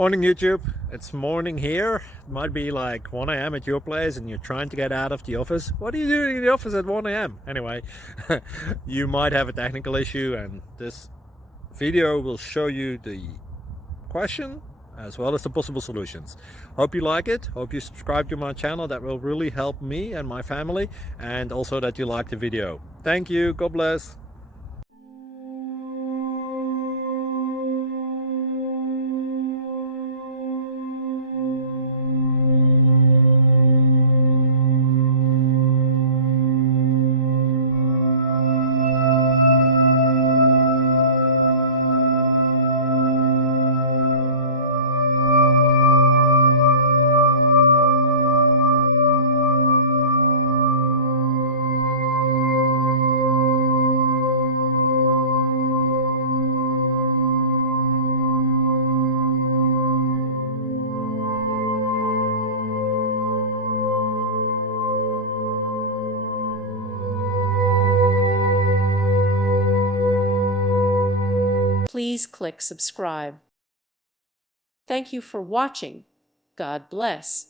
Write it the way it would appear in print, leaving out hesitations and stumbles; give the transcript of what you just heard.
Morning YouTube, it's morning here. It might be like 1 a.m. at your place and you're trying to get out of the office. What are you doing in the office at 1 a.m.? Anyway, you might have a technical issue and this video will show you the question as well as the possible solutions. Hope you like it, hope you subscribe to my channel. That will really help me and my family, and also that you like the video. Thank you, God bless. Please click subscribe. Thank you for watching. God bless.